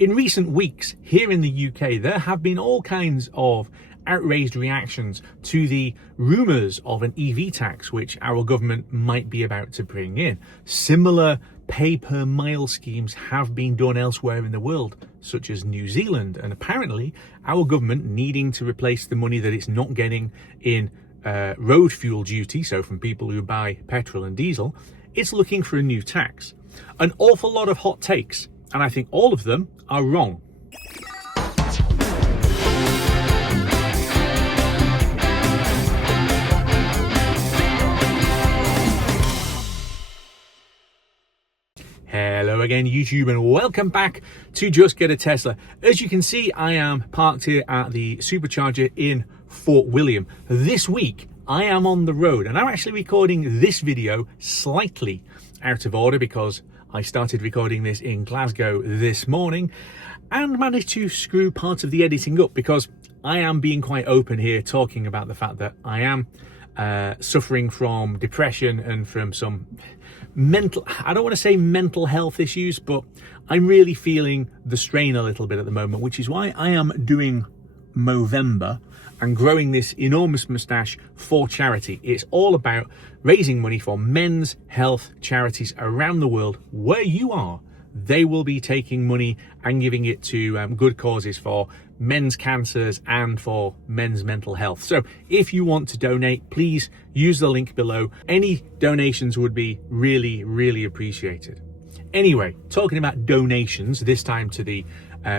In recent weeks here in the UK, there have been all kinds of outraged reactions to the rumours of an EV tax which our government might be about to bring in. Similar pay per mile schemes have been done elsewhere in the world, such as New Zealand, and apparently our government, needing to replace the money that it's not getting in road fuel duty, so from people who buy petrol and diesel, it's looking for a new tax. An awful lot of hot takes, and I think all of them are wrong. Hello again, YouTube, and welcome back to Just Get a Tesla. As you can see, I am parked here at the supercharger in Fort William. This week, I am on the road, and I'm actually recording this video slightly out of order because I started recording this in Glasgow this morning and managed to screw part of the editing up because I am being quite open here, talking about the fact that I am suffering from depression and from some I don't want to say mental health issues, but I'm really feeling the strain a little bit at the moment, which is why I am doing Movember and growing this enormous moustache for charity. It's all about raising money for men's health charities around the world. Where you are, they will be taking money and giving it to good causes for men's cancers and for men's mental health. So if you want to donate, please use the link below. Any donations would be really, really appreciated. Anyway, talking about donations, this time to the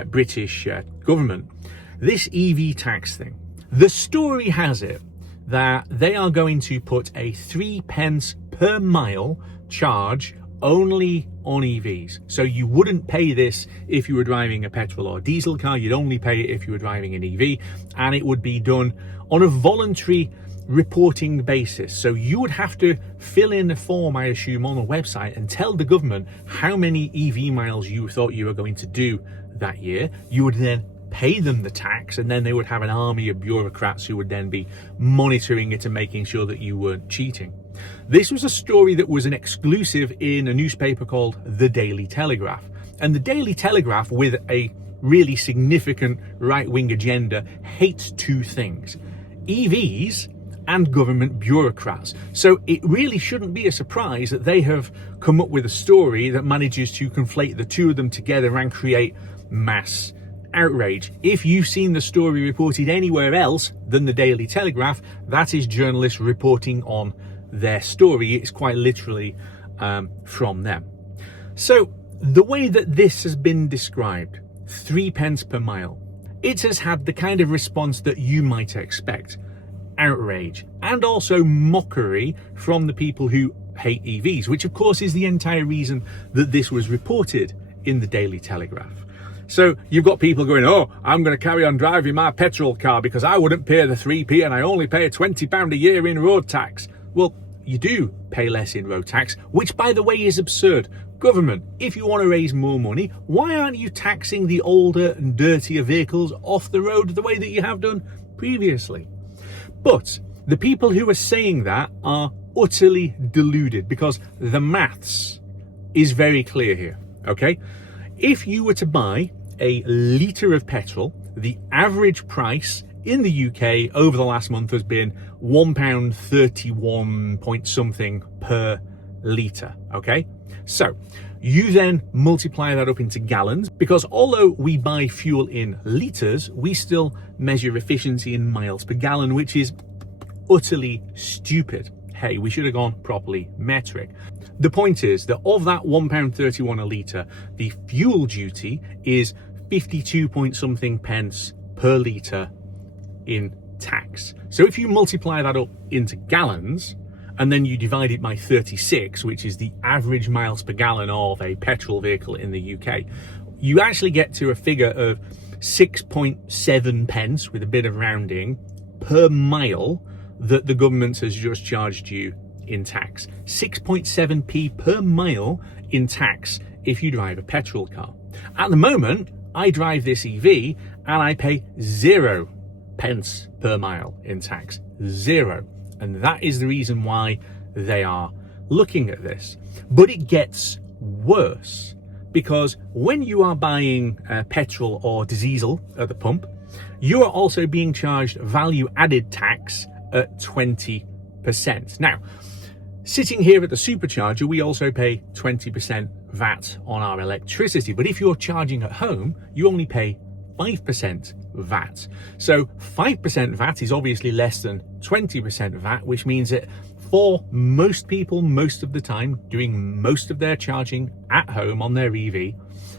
British government, this EV tax thing, the story has it that they are going to put a 3p per mile charge only on EVs. So you wouldn't pay this if you were driving a petrol or diesel car. You'd only pay it if you were driving an EV, and it would be done on a voluntary reporting basis. So you would have to fill in a form, I assume, on a website and tell the government how many EV miles you thought you were going to do that year. You would then pay them the tax, and then they would have an army of bureaucrats who would then be monitoring it and making sure that you weren't cheating. This was a story that was an exclusive in a newspaper called The Daily Telegraph. And The Daily Telegraph, with a really significant right-wing agenda, hates two things: EVs and government bureaucrats. So it really shouldn't be a surprise that they have come up with a story that manages to conflate the two of them together and create mass outrage. If you've seen the story reported anywhere else than the Daily Telegraph, that is journalists reporting on their story. It's quite literally from them. So the way that this has been described, 3p per mile, it has had the kind of response that you might expect: outrage and also mockery from the people who hate EVs, which of course is the entire reason that this was reported in the Daily Telegraph. So you've got people going, oh, I'm going to carry on driving my petrol car because I wouldn't pay the 3p and I only pay £20 a year in road tax. Well, you do pay less in road tax, which, by the way, is absurd. Government, if you want to raise more money, why aren't you taxing the older and dirtier vehicles off the road the way that you have done previously? But the people who are saying that are utterly deluded, because the maths is very clear here, okay? If you were to buy a litre of petrol, the average price in the UK over the last month has been £1.31 point something per litre, okay? So you then multiply that up into gallons, because although we buy fuel in litres, we still measure efficiency in miles per gallon, which is utterly stupid. Hey, we should have gone properly metric. The point is that of that £1.31 a litre, the fuel duty is 52 point something pence per litre in tax. So if you multiply that up into gallons and then you divide it by 36, which is the average miles per gallon of a petrol vehicle in the UK, you actually get to a figure of 6.7p, with a bit of rounding, per mile that the government has just charged you in tax. 6.7p per mile in tax if you drive a petrol car. At the moment, I drive this EV and I pay 0p per mile in tax. 0. And that is the reason why they are looking at this. But it gets worse. because when you are buying petrol or diesel at the pump, you are also being charged value added tax at 20%. Now, sitting here at the supercharger, we also pay 20% VAT on our electricity. But if you're charging at home, you only pay 5% VAT. So 5% VAT is obviously less than 20% VAT, which means that for most people, most of the time, doing most of their charging at home on their EV,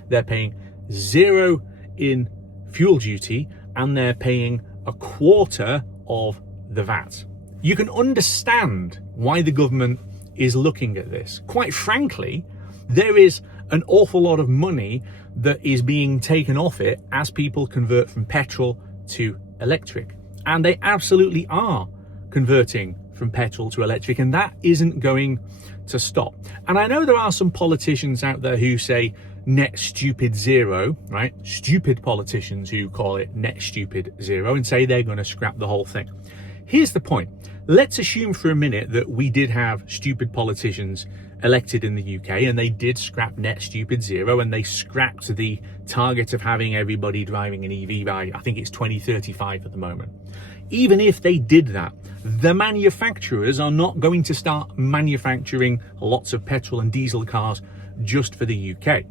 they're paying 0 in fuel duty and they're paying a quarter of the VAT. You can understand why the government is looking at this. Quite frankly, there is an awful lot of money that is being taken off it as people convert from petrol to electric. And they absolutely are converting from petrol to electric, and that isn't going to stop. And I know there are some politicians out there who say net stupid zero, right? Stupid politicians who call it net stupid zero and say they're going to scrap the whole thing. Here's the point. Let's assume for a minute that we did have stupid politicians elected in the UK and they did scrap net stupid zero and they scrapped the target of having everybody driving an EV by, I think it's 2035 at the moment. Even if they did that, the manufacturers are not going to start manufacturing lots of petrol and diesel cars just for the UK.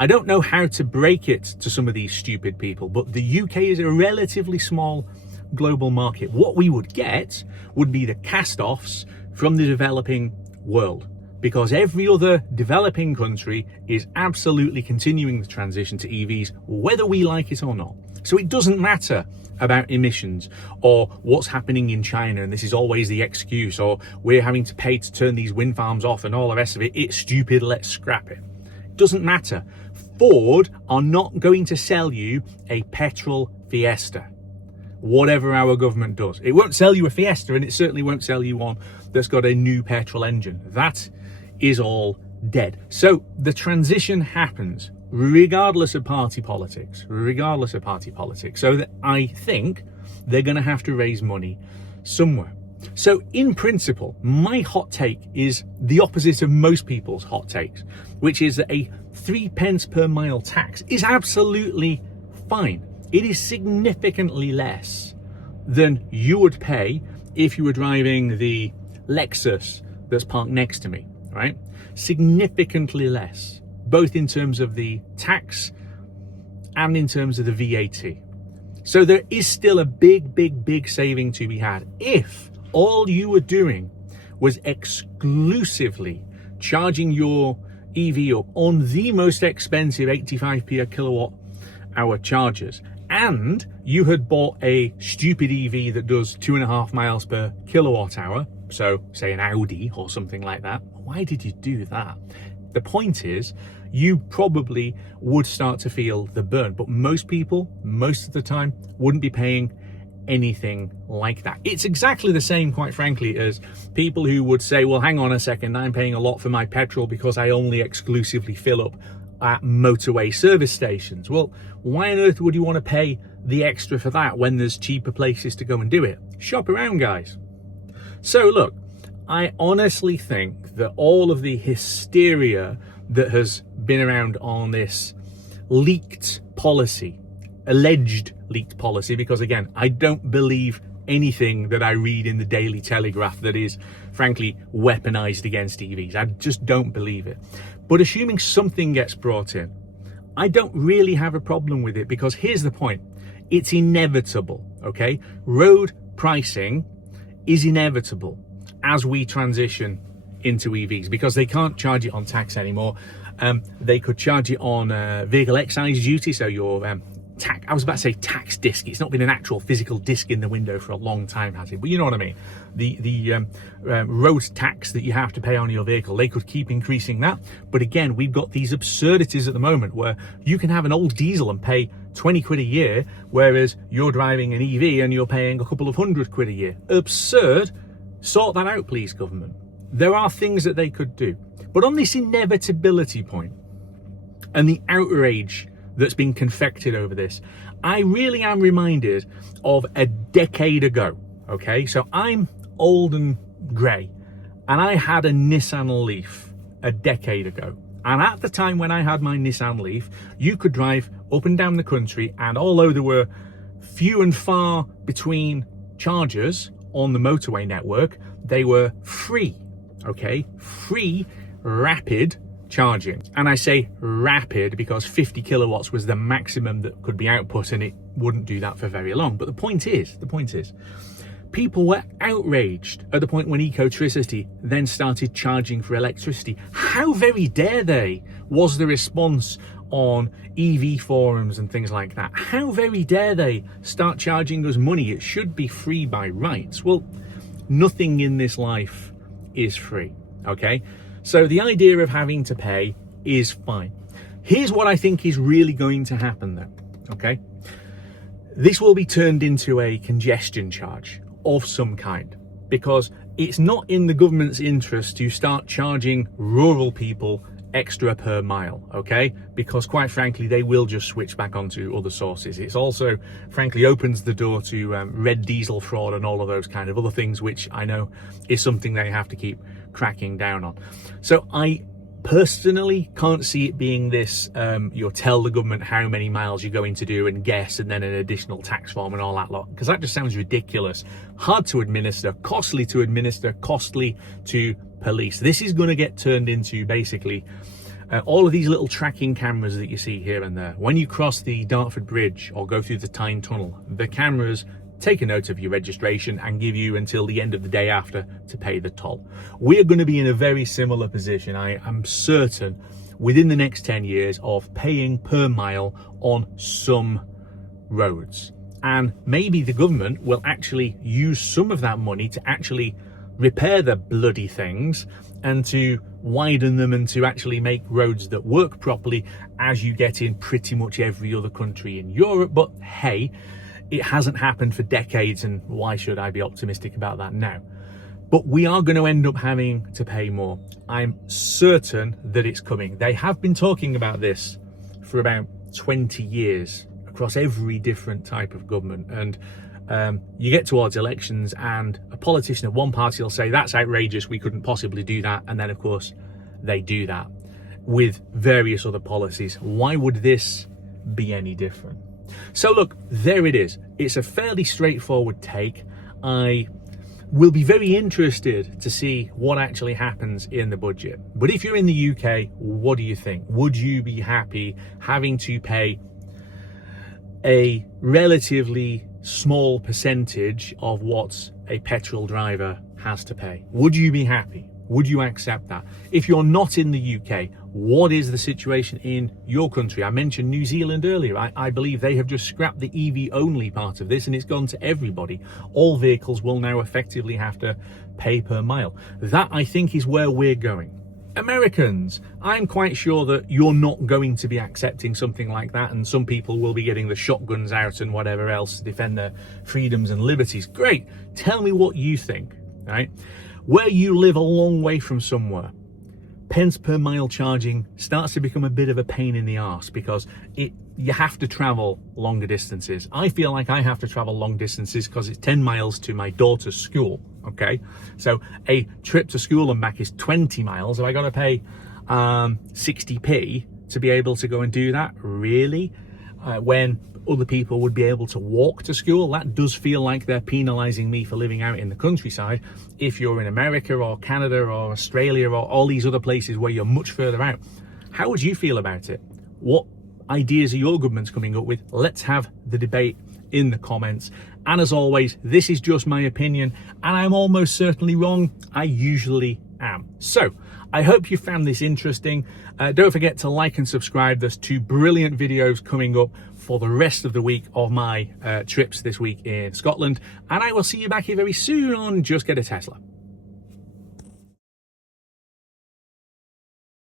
I don't know how to break it to some of these stupid people, but the UK is a relatively small global market. What we would get would be the cast-offs from the developing world, because every other developing country is absolutely continuing the transition to EVs, whether we like it or not. So it doesn't matter about emissions or what's happening in China, and this is always the excuse, or we're having to pay to turn these wind farms off and all the rest of it. It's stupid, let's scrap it. It doesn't matter. Ford are not going to sell you a petrol Fiesta, whatever our government does. It won't sell you a Fiesta, and it certainly won't sell you one that's got a new petrol engine. That is all dead. So the transition happens regardless of party politics, So that I think they're going to have to raise money somewhere. So in principle, my hot take is the opposite of most people's hot takes, which is that a 3 pence per mile tax is absolutely fine. It is significantly less than you would pay if you were driving the Lexus that's parked next to me, right? Significantly less, both in terms of the tax and in terms of the VAT. So there is still a big saving to be had if all you were doing was exclusively charging your EV up on the most expensive 85p a kilowatt hour chargers, and you had bought a stupid EV that does 2.5 miles per kilowatt hour, so say an Audi or something like that. Why did you do that? The point is, you probably would start to feel the burn, but most people, most of the time, wouldn't be paying anything like that. It's exactly the same, quite frankly, as people who would say, well, hang on a second, I'm paying a lot for my petrol because I only exclusively fill up at motorway service stations. Well, why on earth would you want to pay the extra for that when there's cheaper places to go and do it? Shop around, guys. So look, I honestly think that all of the hysteria that has been around on this leaked policy, alleged leaked policy, because again, I don't believe anything that I read in the Daily Telegraph that is frankly weaponized against EVs. I just don't believe it. But assuming something gets brought in, I don't really have a problem with it, because here's the point. It's inevitable, okay? Road pricing is inevitable as we transition into EVs, because they can't charge it on tax anymore. They could charge it on vehicle excise duty, so your I was about to say tax disc. It's not been an actual physical disc in the window for a long time, has it? But you know what I mean. The road tax that you have to pay on your vehicle, they could keep increasing that. But again, we've got these absurdities at the moment where you can have an old diesel and pay 20 quid a year, whereas you're driving an EV and you're paying a couple of £100 a year. Absurd. Sort that out, please, government. There are things that they could do. But on this inevitability point and the outrage that's been confected over this, I really am reminded of a decade ago, okay? So I'm old and grey, and I had a Nissan Leaf a decade ago. And at the time when I had my Nissan Leaf, you could drive up and down the country, and although there were few and far between chargers on the motorway network, they were free, okay? Free, rapid charging. And I say rapid because 50 kilowatts was the maximum that could be output, and it wouldn't do that for very long. But the point is, people were outraged at the point when Ecotricity then started charging for electricity. How very dare they was the response on EV forums and things like that. How very dare they start charging us money? It should be free by rights. Well, nothing in this life is free, okay? So the idea of having to pay is fine. Here's what I think is really going to happen though, okay? This will be turned into a congestion charge of some kind, because it's not in the government's interest to start charging rural people extra per mile, okay? Because quite frankly, they will just switch back onto other sources. It's also, frankly, opens the door to red diesel fraud and all of those kind of other things, which I know is something they have to keep cracking down on. So I personally can't see it being this, you'll tell the government how many miles you're going to do and guess, and then an additional tax form and all that lot, because that just sounds ridiculous. Hard to administer, costly to administer, costly to police. This is going to get turned into basically all of these little tracking cameras that you see here and there. When you cross the Dartford Bridge or go through the Tyne Tunnel, the cameras take a note of your registration and give you until the end of the day after to pay the toll. We're going to be in a very similar position, I am certain, within the next 10 years of paying per mile on some roads. And maybe the government will actually use some of that money to actually repair the bloody things and to widen them and to actually make roads that work properly, as you get in pretty much every other country in Europe. But hey, it hasn't happened for decades, and why should I be optimistic about that now? But we are going to end up having to pay more. I'm certain that it's coming. They have been talking about this for about 20 years across every different type of government. And you get towards elections and a politician of one party will say, that's outrageous, we couldn't possibly do that. And then, of course, they do that with various other policies. Why would this be any different? So look, there it is. It's a fairly straightforward take. I will be very interested to see what actually happens in the budget. But if you're in the UK, what do you think? Would you be happy having to pay a relatively small percentage of what a petrol driver has to pay? Would you be happy? Would you accept that? If you're not in the UK, what is the situation in your country? I mentioned New Zealand earlier. I believe they have just scrapped the EV only part of this and it's gone to everybody. All vehicles will now effectively have to pay per mile. That, I think, is where we're going. Americans, I'm quite sure that you're not going to be accepting something like that, and some people will be getting the shotguns out and whatever else to defend their freedoms and liberties. Great. Tell me what you think, right? Where you live a long way from somewhere, pence per mile charging starts to become a bit of a pain in the arse, because you have to travel longer distances. I feel like I have to travel long distances because it's 10 miles to my daughter's school, okay? So a trip to school and back is 20 miles. Have I got to pay 60p to be able to go and do that? Really? When other people would be able to walk to school? That does feel like they're penalising me for living out in the countryside. If you're in America or Canada or Australia or all these other places where you're much further out, how would you feel about it? What ideas are your governments coming up with? Let's have the debate in the comments. And as always, this is just my opinion, and I'm almost certainly wrong. I usually am. So I hope you found this interesting. Don't forget to like and subscribe. There's 2 brilliant videos coming up for the rest of the week of my trips this week in Scotland. And I will see you back here very soon on Just Get a Tesla.